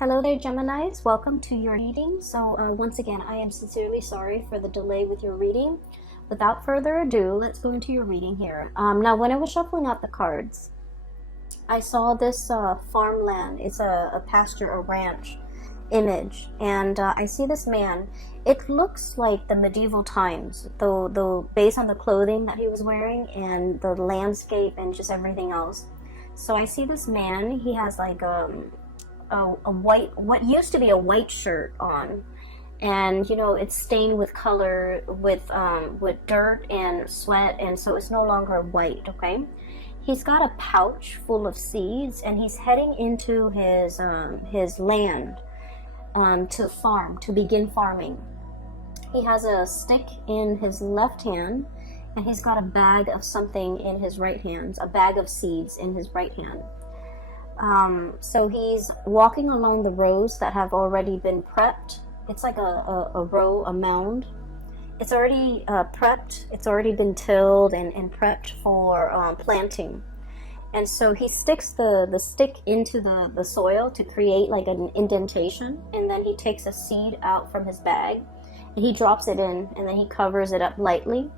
Hello there, Geminis. Welcome to your reading. So once again, I am sincerely sorry for the delay with your reading. Without further ado, let's go into your reading here. Now, when I was shuffling out the cards, I saw this farmland. It's a pasture, a ranch image, and I see this man. It looks like the medieval times, though based on the clothing that he was wearing and the landscape and just everything else. So I see this man. He has like a white, what used to be a white shirt on, and it's stained with color, with dirt and sweat, and so it's no longer white. Okay, he's got a pouch full of seeds, and he's heading into his land to begin farming. He has a stick in his left hand, and he's got a bag of something in his right hand, a bag of seeds in his right hand. So he's walking along the rows that have already been prepped. It's like a row, a mound. It's already prepped. It's already been tilled and prepped for planting. And so he sticks the stick into the soil to create like an indentation. And then he takes a seed out from his bag and he drops it in, and then he covers it up lightly.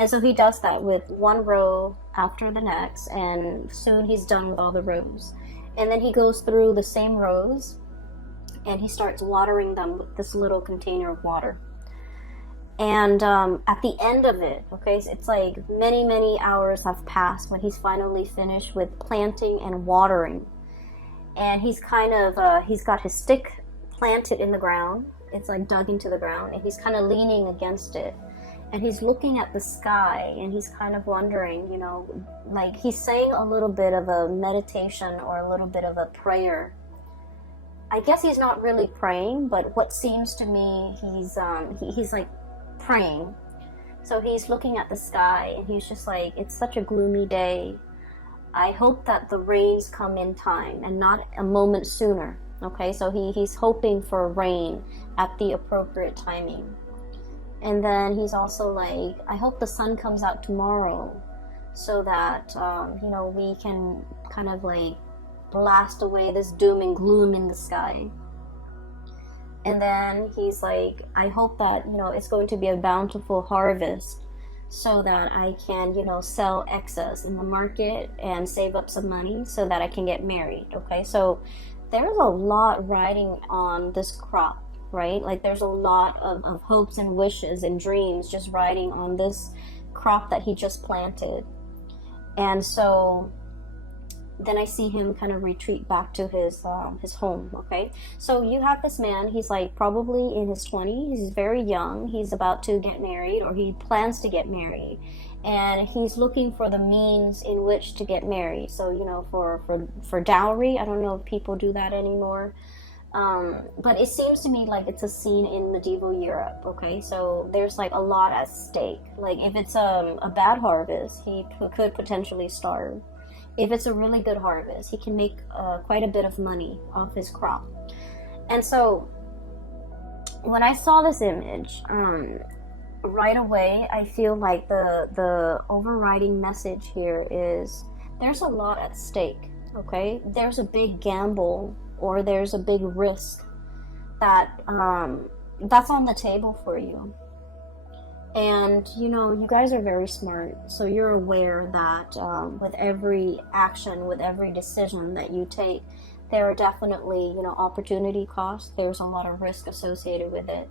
And so he does that with one row after the next, and soon he's done with all the rows. And then he goes through the same rows and he starts watering them with this little container of water. And at the end of it, okay, so it's like many hours have passed when he's finally finished with planting and watering. And he's kind of, he's got his stick planted in the ground. It's like dug into the ground, and he's kind of leaning against it. And he's looking at the sky, and he's kind of wondering, like he's saying a little bit of a meditation or a little bit of a prayer. I guess he's not really praying, but what seems to me, he's like praying. So he's looking at the sky, and he's just like, it's such a gloomy day. I hope that the rains come in time and not a moment sooner. Okay, so he's hoping for rain at the appropriate timing. And then he's also like, I hope the sun comes out tomorrow so that, we can kind of like blast away this doom and gloom in the sky. And then he's like, I hope that, it's going to be a bountiful harvest so that I can, sell excess in the market and save up some money so that I can get married. Okay, so there's a lot riding on this crop. Right? Like there's a lot of hopes and wishes and dreams just riding on this crop that he just planted. And so then I see him kind of retreat back to his home. Okay, so you have this man. He's like probably in his 20s. He's very young. He's about to get married, or he plans to get married, and he's looking for the means in which to get married. So for dowry. I don't know if people do that anymore. But it seems to me like it's a scene in medieval Europe. Okay, so there's like a lot at stake. Like if it's a bad harvest, he could potentially starve. If it's a really good harvest, he can make quite a bit of money off his crop. And so when I saw this image, right away I feel like the overriding message here is there's a lot at stake. Okay, there's a big gamble, or there's a big risk that's on the table for you. And you guys are very smart, so you're aware that with every action, with every decision that you take, there are definitely opportunity costs. There's a lot of risk associated with it,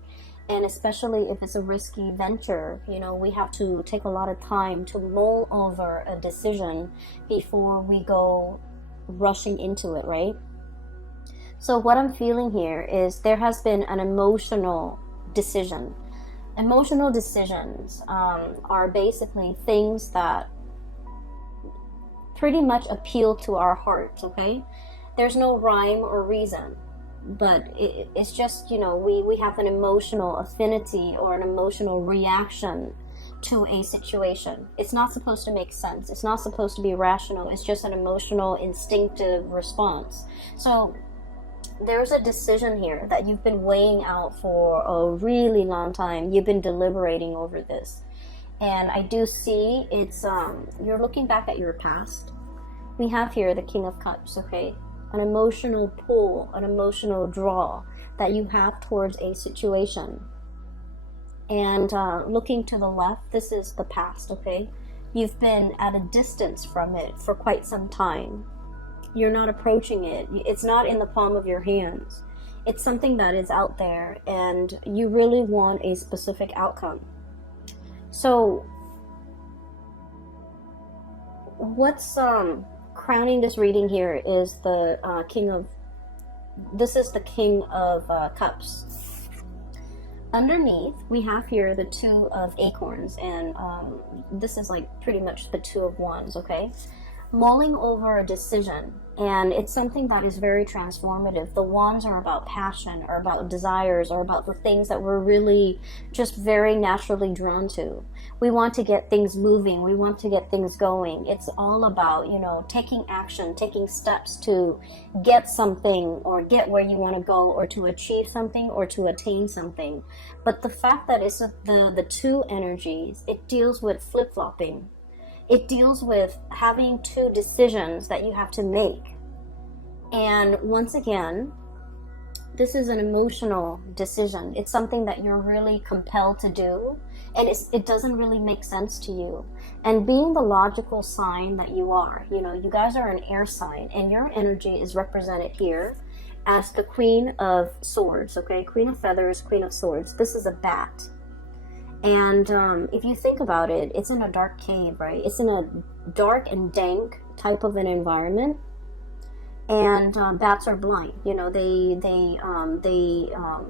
and especially if it's a risky venture, we have to take a lot of time to mull over a decision before we go rushing into it, right? So what I'm feeling here is there has been an emotional decision. Emotional decisions are basically things that pretty much appeal to our hearts, okay? There's no rhyme or reason, but it's just, we have an emotional affinity or an emotional reaction to a situation. It's not supposed to make sense. It's not supposed to be rational. It's just an emotional, instinctive response. So there's a decision here that you've been weighing out for a really long time. You've been deliberating over this. And I do see it's, you're looking back at your past. We have here the King of Cups, okay? an emotional pull, an emotional draw that you have towards a situation. And looking to the left, this is the past, okay? You've been at a distance from it for quite some time. You're not approaching it. It's not in the palm of your hands. It's something that is out there, and you really want a specific outcome. So what's crowning this reading here is the King of Cups. Underneath, we have here the Two of Acorns, and this is like pretty much the Two of Wands, okay? Mulling over a decision, and it's something that is very transformative. The wands are about passion, or about desires, or about the things that we're really just very naturally drawn to. We want to get things moving. We want to get things going. It's all about, you know, taking action, taking steps to get something, or get where you want to go, or to achieve something, or to attain something. But the fact that it's the two energies, it deals with flip-flopping. It deals with having two decisions that you have to make. And once again, this is an emotional decision. It's something that you're really compelled to do, and it doesn't really make sense to you. And being the logical sign that you are, you know, you guys are an air sign, and your energy is represented here as the Queen of Swords, okay? Queen of Feathers, Queen of Swords. This is a bat. And if you think about it, it's in a dark cave, right? It's in a dark and dank type of an environment. And bats are blind. You know, they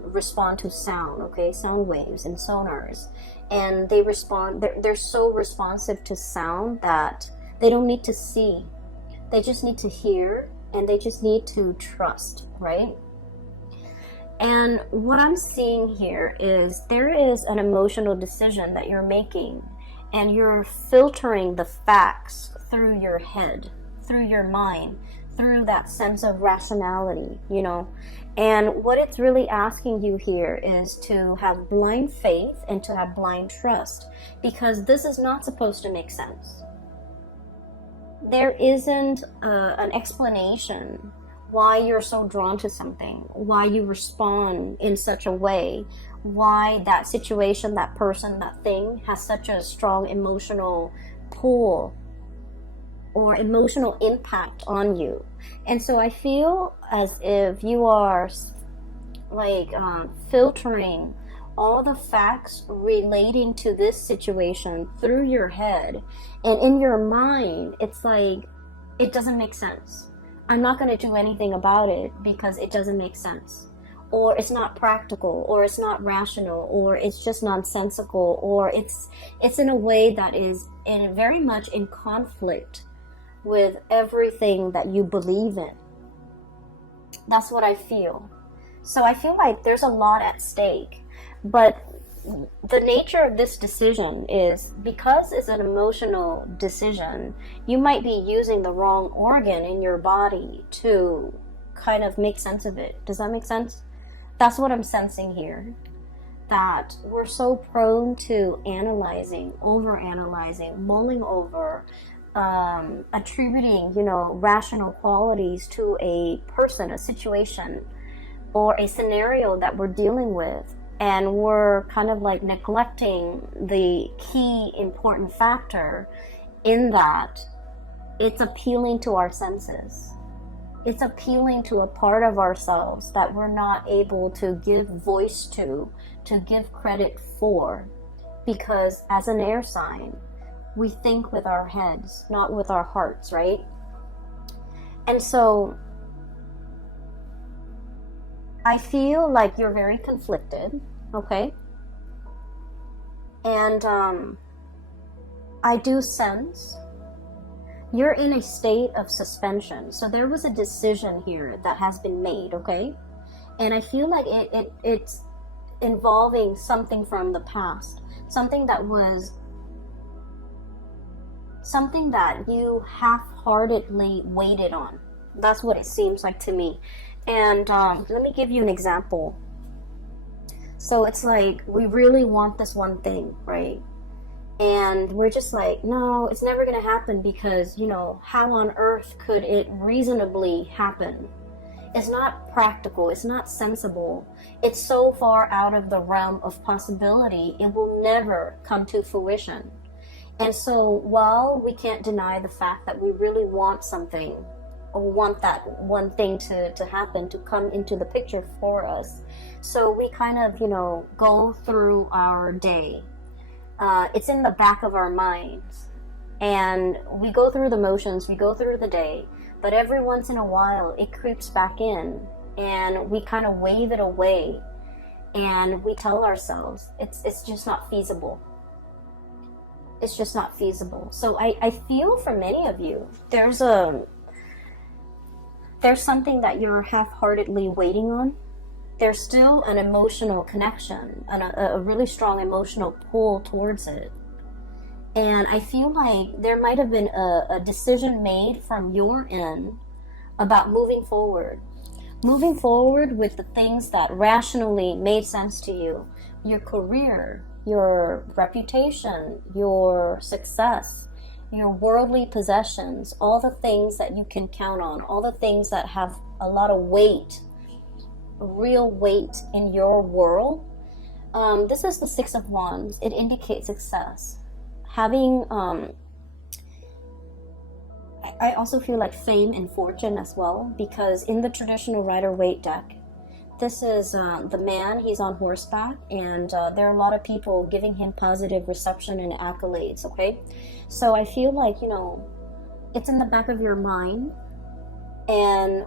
respond to sound, okay? Sound waves and sonars. And they respond, they're so responsive to sound that they don't need to see. They just need to hear, and they just need to trust, right? And what I'm seeing here is there is an emotional decision that you're making, and you're filtering the facts through your head, through your mind, through that sense of rationality, you know. And what it's really asking you here is to have blind faith and to have blind trust, because this is not supposed to make sense. There isn't an explanation why you're so drawn to something, why you respond in such a way, why that situation, that person, that thing has such a strong emotional pull or emotional impact on you. And so I feel as if you are like filtering all the facts relating to this situation through your head, and in your mind it's like, it doesn't make sense. I'm not going to do anything about it because it doesn't make sense, or it's not practical, or it's not rational, or it's just nonsensical, or it's in a way that is very much in conflict with everything that you believe in. That's what I feel. So I feel like there's a lot at stake, but the nature of this decision is, because it's an emotional decision, you might be using the wrong organ in your body to kind of make sense of it. Does that make sense? That's what I'm sensing here. That we're so prone to analyzing, overanalyzing, mulling over, attributing, you know, rational qualities to a person, a situation, or a scenario that we're dealing with. And we're kind of like neglecting the key important factor in that it's appealing to our senses. It's appealing to a part of ourselves that we're not able to give voice to give credit for. Because as an air sign, we think with our heads, not with our hearts, right? And so I feel like you're very conflicted, okay? And I do sense you're in a state of suspension. So there was a decision here that has been made, okay? And I feel like it's involving something from the past, something that you half-heartedly waited on. That's what it seems like to me. And let me give you an example. So it's like, we really want this one thing, right? And we're just like, no, it's never going to happen because, you know, how on earth could it reasonably happen? It's not practical. It's not sensible. It's so far out of the realm of possibility, it will never come to fruition. And so while we can't deny the fact that we really want something, or want that one thing to happen, to come into the picture for us, so we kind of, you know, go through our day. It's in the back of our minds. And we go through the motions, we go through the day, but every once in a while it creeps back in and we kind of wave it away and we tell ourselves it's just not feasible. It's just not feasible. So I feel for many of you, there's something that you're half-heartedly waiting on. There's still an emotional connection and a really strong emotional pull towards it. And I feel like there might have been a decision made from your end about moving forward. Moving forward with the things that rationally made sense to you. Your career, your reputation, your success, your worldly possessions, all the things that you can count on, all the things that have a lot of weight, real weight in your world. This is the Six of Wands. It indicates success. Having, I also feel like fame and fortune as well, because in the traditional Rider-Waite deck, this is the man, he's on horseback, and there are a lot of people giving him positive reception and accolades, okay? So I feel like, you know, it's in the back of your mind, and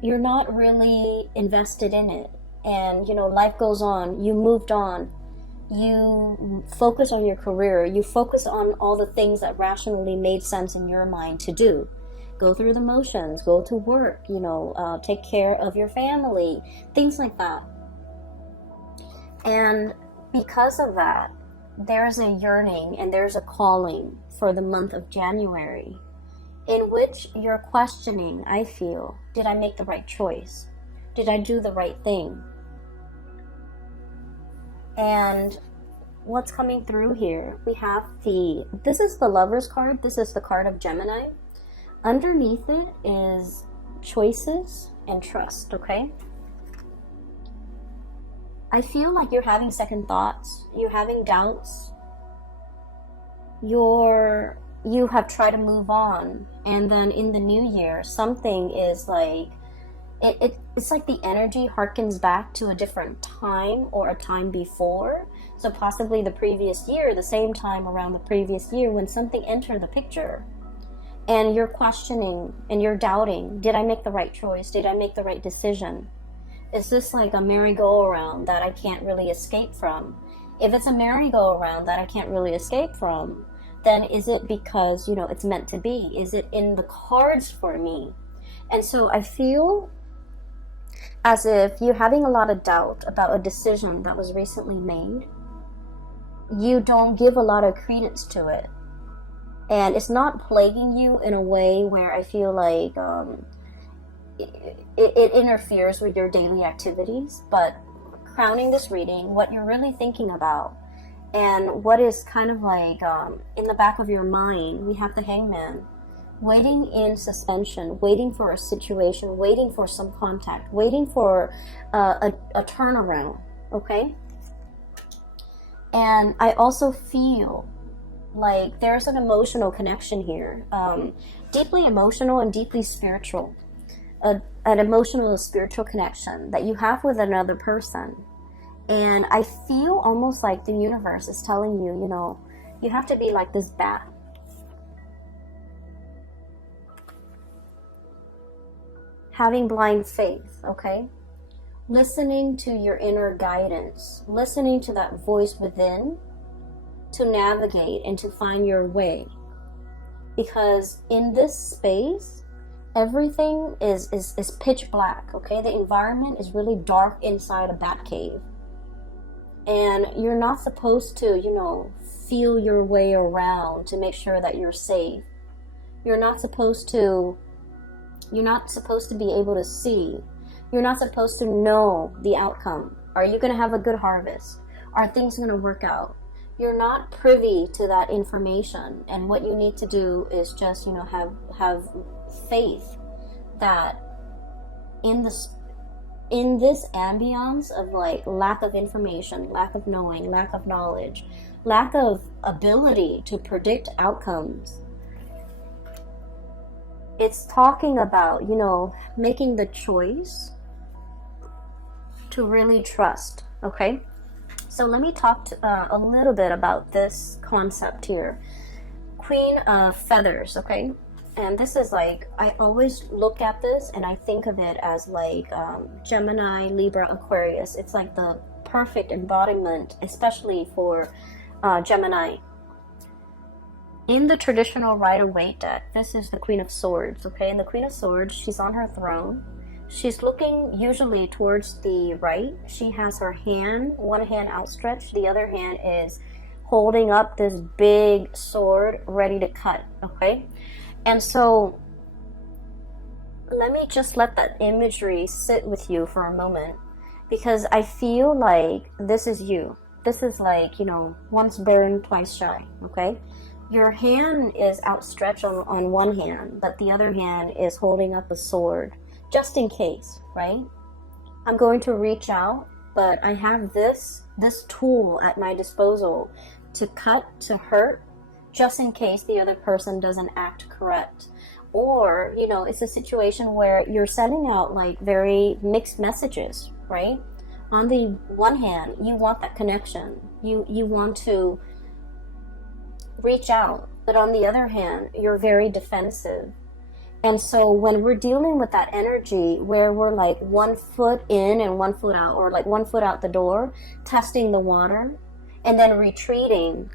you're not really invested in it. And, you know, life goes on, you moved on, you focus on your career, you focus on all the things that rationally made sense in your mind to do. Go through the motions, go to work, you know, take care of your family, things like that. And because of that, there's a yearning and there's a calling for the month of January, in which you're questioning, I feel, did I make the right choice? Did I do the right thing? And what's coming through here, we have this is the Lover's card, this is the card of Gemini. Underneath it is choices and trust, okay? I feel like you're having second thoughts, you're having doubts, you have tried to move on, and then in the new year, something is like, it's like the energy harkens back to a different time or a time before. So possibly the previous year, the same time around the previous year when something entered the picture. And you're questioning and you're doubting, did I make the right choice? Did I make the right decision? Is this like a merry-go-round that I can't really escape from? If it's a merry-go-round that I can't really escape from, then is it because, you know, it's meant to be? Is it in the cards for me? And so I feel as if you're having a lot of doubt about a decision that was recently made. You don't give a lot of credence to it. And it's not plaguing you in a way where I feel like it interferes with your daily activities. But crowning this reading, what you're really thinking about, and what is kind of like in the back of your mind, we have the Hangman. Waiting in suspension, waiting for a situation, waiting for some contact, waiting for a turnaround, okay? And I also feel like there's an emotional connection here, deeply emotional and deeply spiritual, an emotional spiritual connection that you have with another person. And I feel almost like the universe is telling you, you know, you have to be like this bat. Having blind faith, okay? Listening to your inner guidance, listening to that voice within to navigate and to find your way. Because in this space, everything is pitch black, okay? The environment is really dark inside a bat cave. And you're not supposed to, you know, feel your way around to make sure that you're safe. You're not supposed to be able to see. You're not supposed to know the outcome. Are you going to have a good harvest? Are things going to work out? you're not privy to that information, and what you need to do is just, you know, have faith that in this ambiance of like lack of information, lack of knowing, lack of knowledge, lack of ability to predict outcomes, it's talking about, you know, making the choice to really trust. Okay, so let me talk a little bit about this concept here. Queen of Feathers. Okay, and this is like, I always look at this and I think of it as like Gemini, Libra, Aquarius. It's like the perfect embodiment, especially for Gemini. In the traditional Rider-Waite deck, this is the Queen of Swords. Okay, and the Queen of Swords, she's on her throne. She's looking usually towards the right. She has her hand, one hand outstretched, the other hand is holding up this big sword ready to cut. Okay, and so let me just let that imagery sit with you for a moment, because I feel like this is you. This is like, you know, once burned, twice shy. Okay, your hand is outstretched on one hand, but the other hand is holding up a sword, just in case, right? I'm going to reach out, but I have this tool at my disposal to cut, to hurt, just in case the other person doesn't act correct. Or, you know, it's a situation where you're sending out like very mixed messages, right? On the one hand, you want that connection. You want to reach out, but on the other hand, you're very defensive. And so when we're dealing with that energy where we're like 1 foot in and 1 foot out, or like 1 foot out the door, testing the water, and then retreating,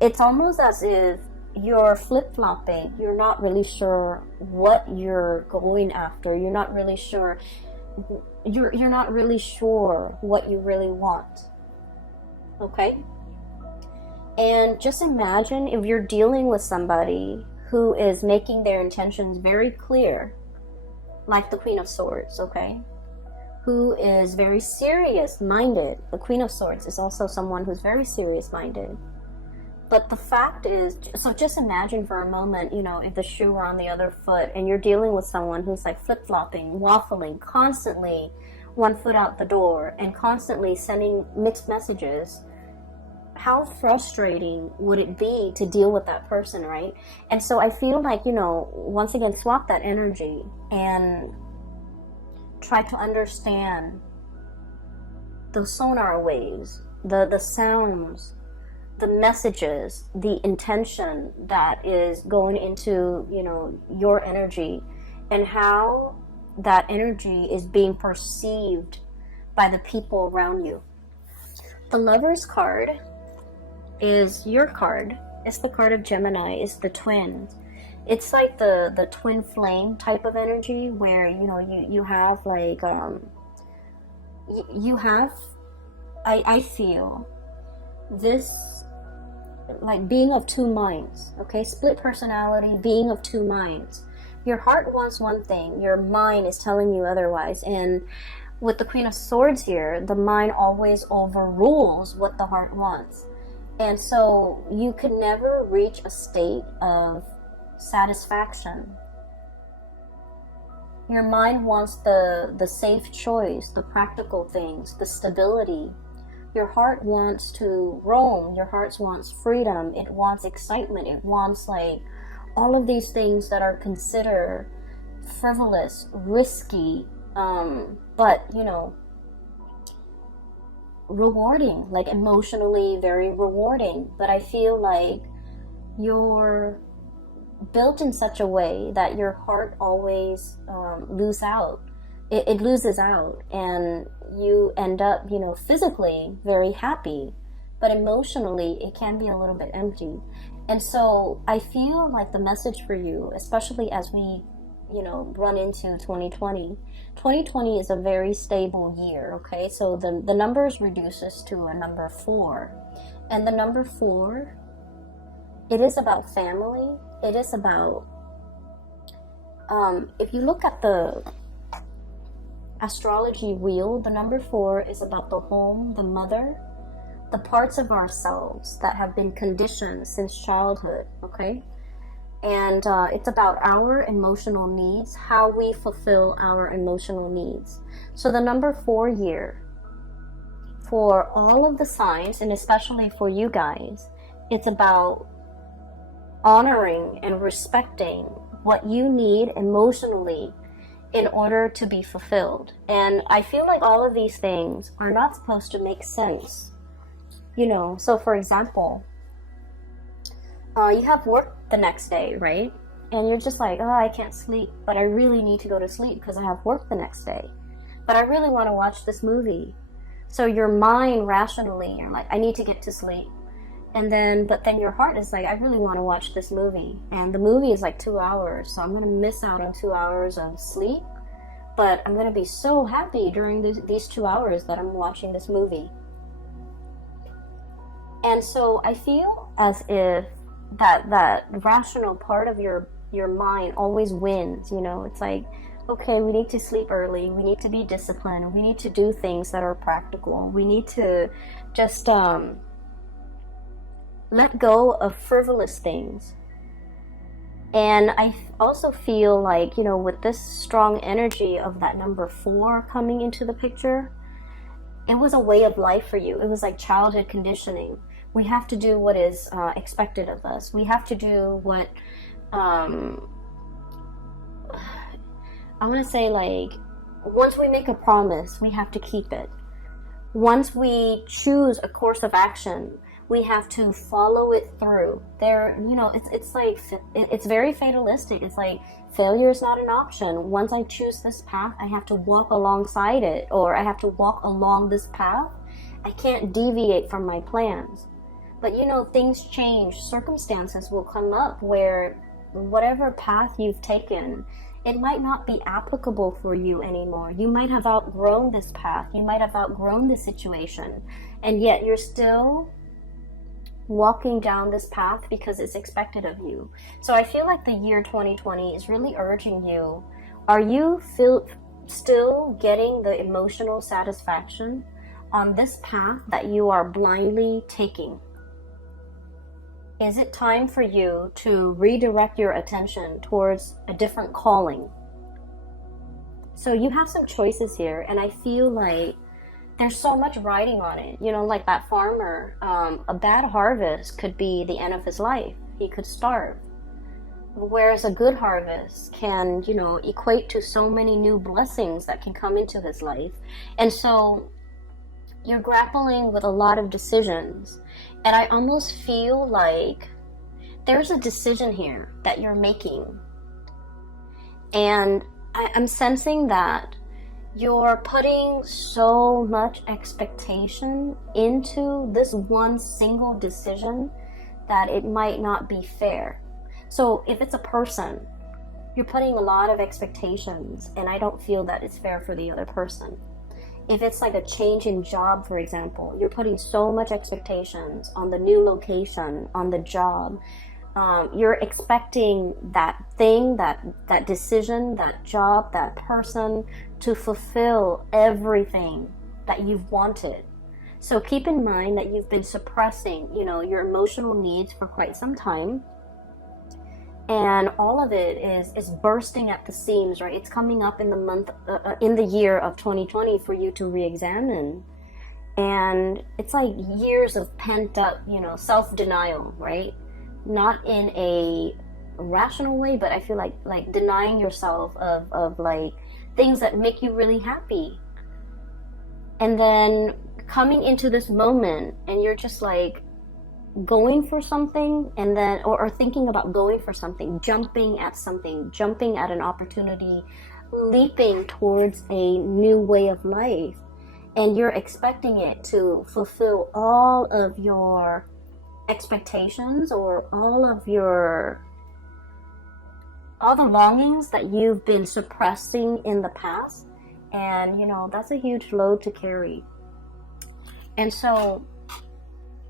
it's almost as if you're flip-flopping. You're not really sure what you're going after. You're not really sure. You're not really sure what you really want. Okay? And just imagine if you're dealing with somebody who is making their intentions very clear, like the Queen of Swords, okay? Who is very serious-minded. The Queen of Swords is also someone who's very serious-minded. But the fact is, so just imagine for a moment, you know, if the shoe were on the other foot and you're dealing with someone who's like flip-flopping, waffling, constantly 1 foot out the door and constantly sending mixed messages. How frustrating would it be to deal with that person, right? And so I feel like, you know, once again, swap that energy and try to understand the sonar waves, the sounds, the messages, the intention that is going into, you know, your energy, and how that energy is being perceived by the people around you. The Lover's card is your card. It's the card of Gemini. It's the twins. It's like the twin flame type of energy where, you know, you have like you have, I feel this like being of two minds. Okay, split personality, being of two minds. Your heart wants one thing, your mind is telling you otherwise. And with the Queen of Swords here, the mind always overrules what the heart wants. And so you could never reach a state of satisfaction. Your mind wants the safe choice, the practical things, the stability. Your heart wants to roam. Your heart wants freedom. It wants excitement. It wants like all of these things that are considered frivolous, risky, but, you know, rewarding, like emotionally very rewarding. But I feel like you're built in such a way that your heart always loses out, and you end up, you know, physically very happy, but emotionally it can be a little bit empty. And so I feel like the message for you, especially as we, you know, run into 2020 is a very stable year. Okay, so the numbers reduces to a number 4, and the number 4, it is about family. It is about if you look at the astrology wheel, the number 4 is about the home, the mother, the parts of ourselves that have been conditioned since childhood, okay? And it's about our emotional needs, how we fulfill our emotional needs. So the number 4 year, for all of the signs, and especially for you guys, it's about honoring and respecting what you need emotionally in order to be fulfilled. And I feel like all of these things are not supposed to make sense. You know, so for example, you have work the next day, right? And you're just like, oh, I can't sleep, but I really need to go to sleep because I have work the next day. But I really want to watch this movie. So your mind rationally, you're like, I need to get to sleep. And then, but then your heart is like, I really want to watch this movie. And the movie is like 2 hours, so I'm going to miss out on 2 hours of sleep. But I'm going to be so happy during these 2 hours that I'm watching this movie. And so I feel as if that rational part of your mind always wins, you know. It's like, okay, we need to sleep early, we need to be disciplined, we need to do things that are practical, we need to just let go of frivolous things. And I also feel like, you know, with this strong energy of that number 4 coming into the picture, it was a way of life for you. It was like childhood conditioning. We have to do what is expected of us. We have to do what, I want to say, like, once we make a promise, we have to keep it. Once we choose a course of action, we have to follow it through. There, you know, it's like, it's very fatalistic. It's like, failure is not an option. Once I choose this path, I have to walk alongside it, or I have to walk along this path. I can't deviate from my plans. But you know, things change. Circumstances will come up where whatever path you've taken, it might not be applicable for you anymore. You might have outgrown this path. You might have outgrown this situation. And yet you're still walking down this path because it's expected of you. So I feel like the year 2020 is really urging you. Are you still getting the emotional satisfaction on this path that you are blindly taking? Is it time for you to redirect your attention towards a different calling? So you have some choices here, and I feel like there's so much riding on it. You know, like that farmer, a bad harvest could be the end of his life. He could starve. Whereas a good harvest can, you know, equate to so many new blessings that can come into his life. And so you're grappling with a lot of decisions. And I almost feel like there's a decision here that you're making. And I'm sensing that you're putting so much expectation into this one single decision that it might not be fair. So if it's a person, you're putting a lot of expectations, and I don't feel that it's fair for the other person. If it's like a change in job, for example, you're putting so much expectations on the new location, on the job. You're expecting that thing, that decision, that job, that person to fulfill everything that you've wanted. So keep in mind that you've been suppressing, you know, your emotional needs for quite some time. And all of it is bursting at the seams, right? It's coming up in the year of 2020 for you to re-examine. And it's like years of pent up, you know, self-denial, right? Not in a rational way, but I feel like denying yourself of like things that make you really happy. And then coming into this moment and you're just like going for something, and then or thinking about going for something, jumping at an opportunity, leaping towards a new way of life, and you're expecting it to fulfill all of your expectations or all the longings that you've been suppressing in the past. And you know, that's a huge load to carry. And so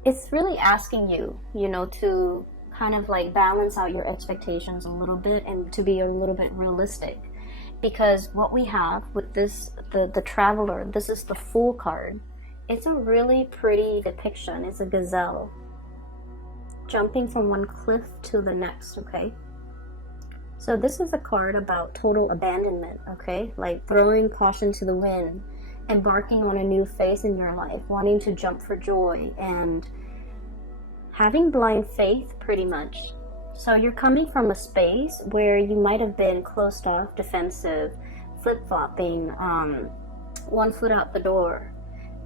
it's really asking you, you know, to kind of like balance out your expectations a little bit and to be a little bit realistic. Because what we have with this, the Traveler, this is the Fool card. It's a really pretty depiction. It's a gazelle jumping from one cliff to the next, okay? So this is a card about total abandonment, okay? Like throwing caution to the wind, embarking on a new phase in your life, wanting to jump for joy, and having blind faith, pretty much. So you're coming from a space where you might have been closed off, defensive, flip-flopping, one foot out the door,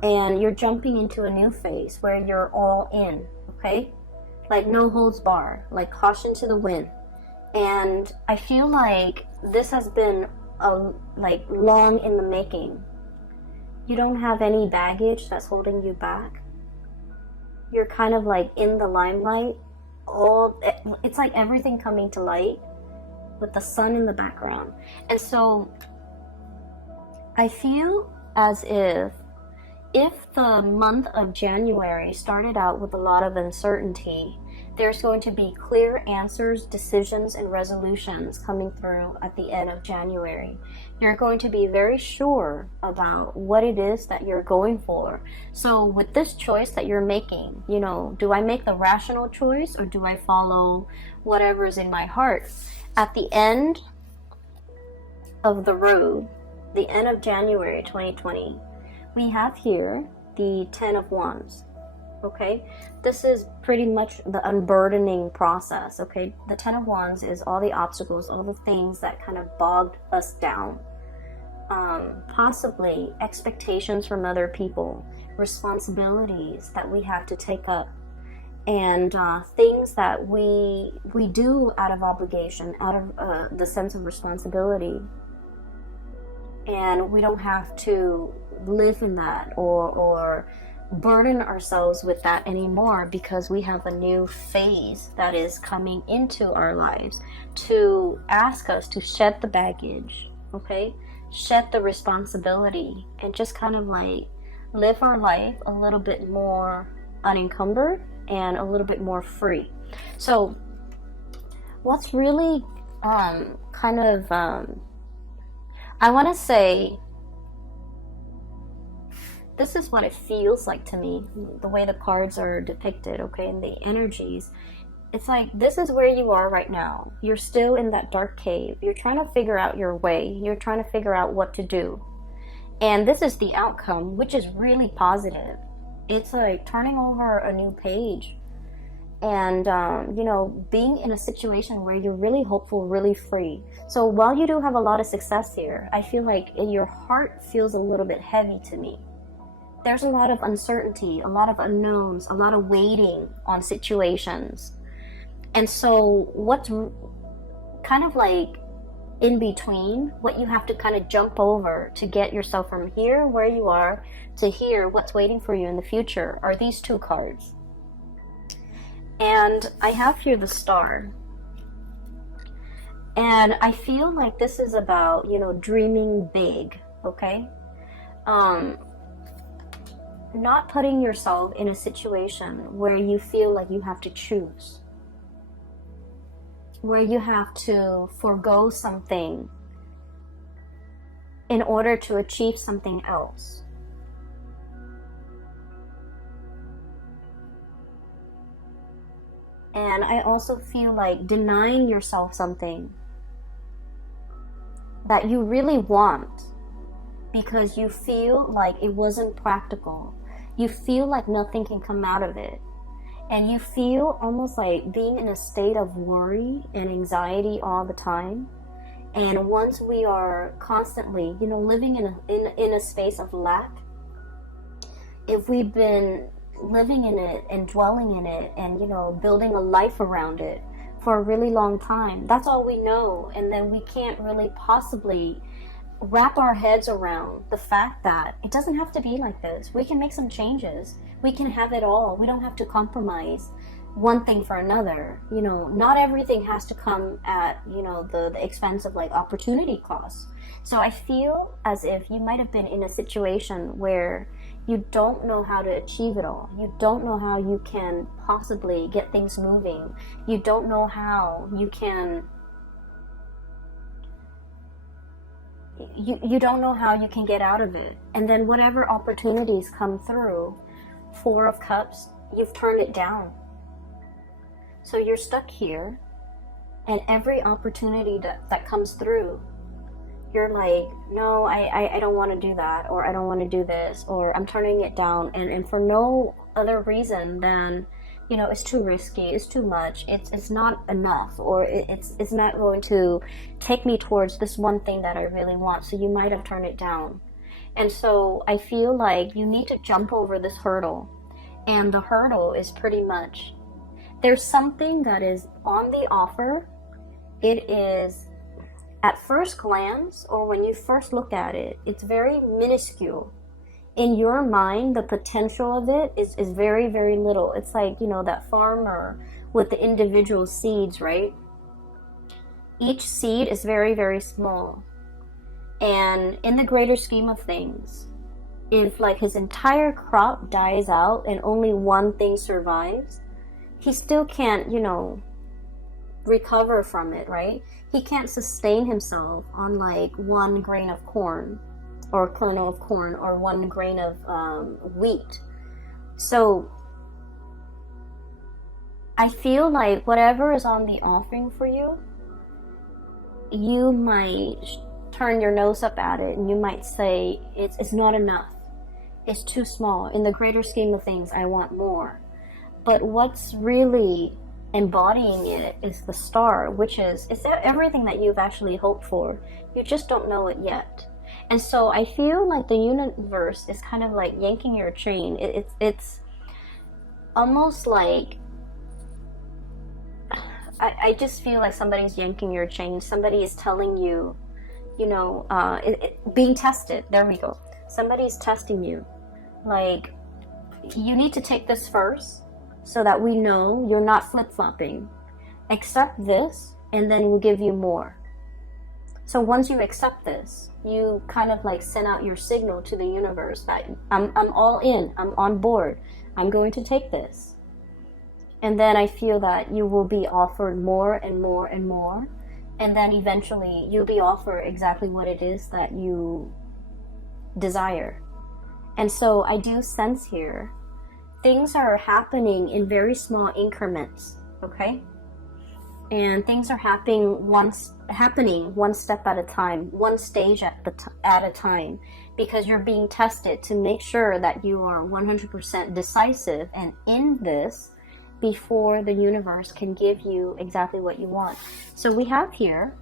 and you're jumping into a new phase where you're all in, okay? Like no holds barred, like caution to the wind. And I feel like this has been like long in the making. You don't have any baggage that's holding you back. You're kind of like in the limelight. It's like everything coming to light with the sun in the background. And so I feel as if the month of January started out with a lot of uncertainty, there's going to be clear answers, decisions, and resolutions coming through at the end of January. You're going to be very sure about what it is that you're going for. So with this choice that you're making, you know, do I make the rational choice or do I follow whatever's in my heart? At the end of the road, the end of January 2020, we have here the 10 of Wands. Okay, this is pretty much the unburdening process. Okay, the 10 of Wands is all the obstacles, all the things that kind of bogged us down. Possibly expectations from other people, responsibilities that we have to take up, and things that we do out of obligation, out of the sense of responsibility, and we don't have to live in that or burden ourselves with that anymore, because we have a new phase that is coming into our lives to ask us to shed the baggage, okay, shed the responsibility, and just kind of like live our life a little bit more unencumbered and a little bit more free. So what's really kind of I want to say, this is what it feels like to me, the way the cards are depicted, okay, and the energies. It's like, this is where you are right now. You're still in that dark cave. You're trying to figure out your way. You're trying to figure out what to do. And this is the outcome, which is really positive. It's like turning over a new page. And, you know, being in a situation where you're really hopeful, really free. So while you do have a lot of success here, I feel like your heart feels a little bit heavy to me. There's a lot of uncertainty, a lot of unknowns, a lot of waiting on situations. And so what's kind of like in between, what you have to kind of jump over to get yourself from here, where you are, to here, what's waiting for you in the future, are these two cards. And I have here the Star. And I feel like this is about, you know, dreaming big, okay? Not putting yourself in a situation where you feel like you have to choose, where you have to forego something in order to achieve something else. And I also feel like denying yourself something that you really want because you feel like it wasn't practical. You feel like nothing can come out of it. And you feel almost like being in a state of worry and anxiety all the time. And once we are constantly, you know, living in a space of lack, if we've been living in it and dwelling in it and, you know, building a life around it for a really long time, that's all we know. And then we can't really possibly wrap our heads around the fact that it doesn't have to be like this. We can make some changes. We can have it all. We don't have to compromise one thing for another. You know, not everything has to come at, you know, the expense of like opportunity costs. So I feel as if you might have been in a situation where you don't know how to achieve it all. You don't know how you can possibly get things moving. You don't know how you can you don't know how you can get out of it. And then whatever opportunities come through, Four of Cups, you've turned it down. So you're stuck here, and every opportunity that comes through, you're like, no, I don't want to do that, or I don't want to do this, or I'm turning it down, and for no other reason than, you know, it's too risky, it's too much, it's not enough, or it's not going to take me towards this one thing that I really want. So you might have turned it down. And so I feel like you need to jump over this hurdle. And the hurdle is pretty much, there's something that is on the offer. It is, at first glance, or when you first look at it, it's very minuscule. In your mind, the potential of it is very, very little. It's like, you know, that farmer with the individual seeds, right? Each seed is very, very small. And in the greater scheme of things, if like his entire crop dies out and only one thing survives, he still can't, you know, recover from it, right? He can't sustain himself on like one grain of corn, or kernel of corn, or one grain of wheat. So I feel like whatever is on the offering for you, you might turn your nose up at it, and you might say it's not enough, it's too small. In the greater scheme of things, I want more. But what's really embodying it is the star, which is everything that you've actually hoped for. You just don't know it yet. And so I feel like the universe is kind of like yanking your chain. It's almost like, I just feel like somebody's yanking your chain. Somebody is telling you, you know, being tested. There we go. Somebody's testing you. Like, you need to take this first, so that we know you're not flip-flopping. Accept this, and then we'll give you more. So once you accept this, you kind of like send out your signal to the universe that I'm all in, I'm on board, I'm going to take this. And then I feel that you will be offered more and more and more, and then eventually you'll be offered exactly what it is that you desire. And so I do sense here, things are happening in very small increments, okay? And things are happening one step at a time, one stage at a time, because you're being tested to make sure that you are 100% decisive and in this before the universe can give you exactly what you want. So we have here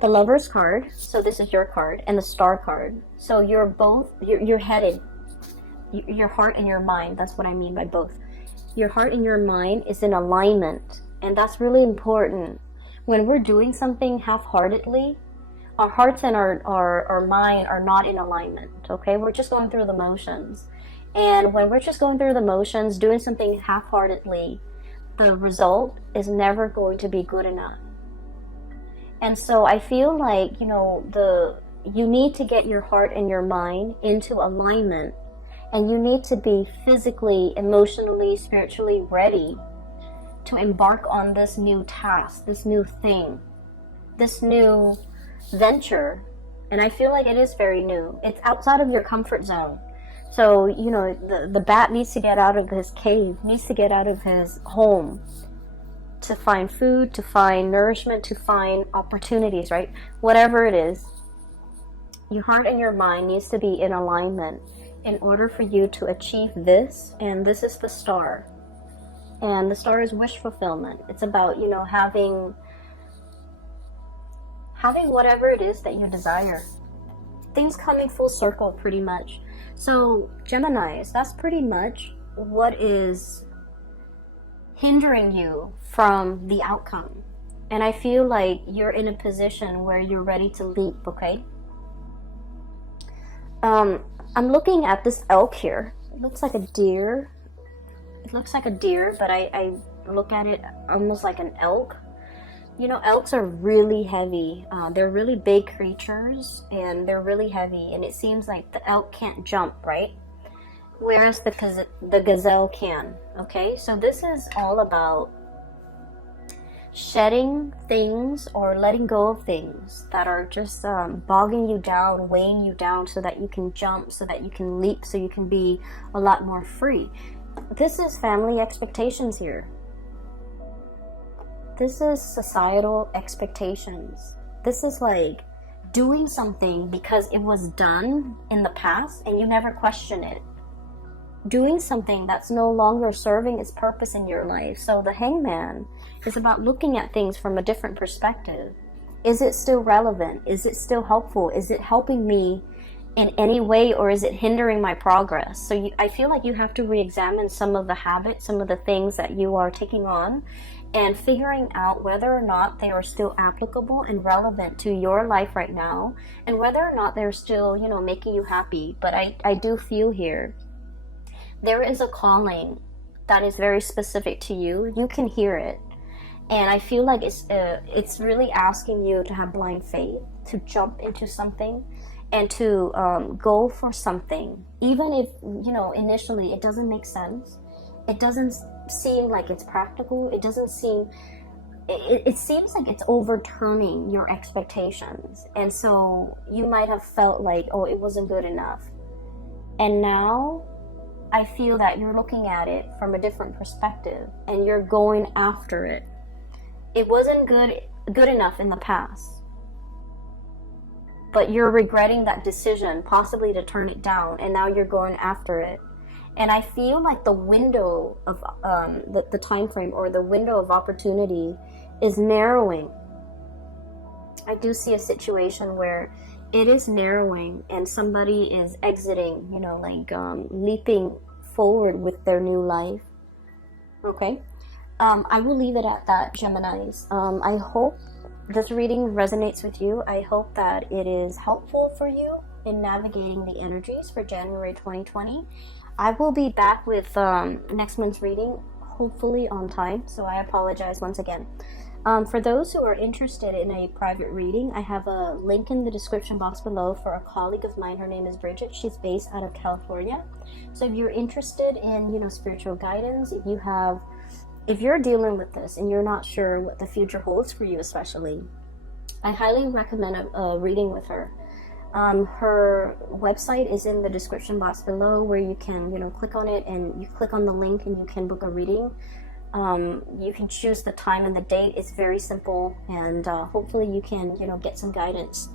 the Lover's card, so this is your card, and the Star card. So you're headed, your heart and your mind, that's what I mean by both. Your heart and your mind is in alignment, and that's really important. When we're doing something half-heartedly, our hearts and our mind are not in alignment, okay? We're just going through the motions. And when we're just going through the motions, doing something half-heartedly, the result is never going to be good enough. And so I feel like, you know, you need to get your heart and your mind into alignment, and you need to be physically, emotionally, spiritually ready to embark on this new task, this new thing, this new venture. And I feel like it is very new. It's outside of your comfort zone. So, you know, the bat needs to get out of his cave, needs to get out of his home to find food, to find nourishment, to find opportunities, right? Whatever it is, your heart and your mind needs to be in alignment in order for you to achieve this. And this is the Star. And the Star is wish fulfillment. It's about, you know, having whatever it is that you desire. Things coming full circle, pretty much. So, Geminis, that's pretty much what is hindering you from the outcome. And I feel like you're in a position where you're ready to leap, okay? I'm looking at this elk here. It looks like a deer. It looks like a deer, but I look at it almost like an elk. You know, elks are really heavy. They're really big creatures, and they're really heavy. And it seems like the elk can't jump, right? Whereas the gazelle can, okay? So this is all about shedding things or letting go of things that are just bogging you down, weighing you down, so that you can jump, so that you can leap, so you can be a lot more free. This is family expectations here. This is societal expectations. This is like doing something because it was done in the past and you never question it. Doing something that's no longer serving its purpose in your life. So the Hangman is about looking at things from a different perspective. Is it still relevant? Is it still helpful? Is it helping me in any way, or is it hindering my progress? So I feel like you have to re-examine some of the habits, some of the things that you are taking on, and figuring out whether or not they are still applicable and relevant to your life right now, and whether or not they're still, you know, making you happy. But I do feel here there is a calling that is very specific to you. You can hear it. And I feel like it's really asking you to have blind faith, to jump into something, and to go for something. Even if, you know, initially it doesn't make sense. It doesn't seem like it's practical. It doesn't seem... It seems like it's overturning your expectations. And so you might have felt like, oh, it wasn't good enough. And now I feel that you're looking at it from a different perspective and you're going after it. It wasn't good enough in the past, but you're regretting that decision, possibly to turn it down, and now you're going after it. And I feel like the window of the time frame, or the window of opportunity, is narrowing. I do see a situation where it is narrowing and somebody is exiting, you know, like leaping forward with their new life. Okay. I will leave it at that, Geminis. I hope this reading resonates with you. I hope that it is helpful for you in navigating the energies for January 2020. I will be back with next month's reading, hopefully on time, so I apologize once again. For those who are interested in a private reading, I have a link in the description box below for a colleague of mine. Her name is Bridget. She's based out of California. So if you're interested in, you know, spiritual guidance, if you're dealing with this and you're not sure what the future holds for you, especially, I highly recommend a reading with her. Her website is in the description box below, where you can, you know, click on it and you click on the link and you can book a reading. You can choose the time and the date. It's very simple, and hopefully you can, you know, get some guidance.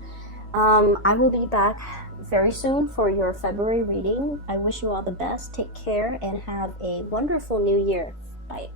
I will be back very soon for your February reading. I wish you all the best. Take care and have a wonderful new year. Bye.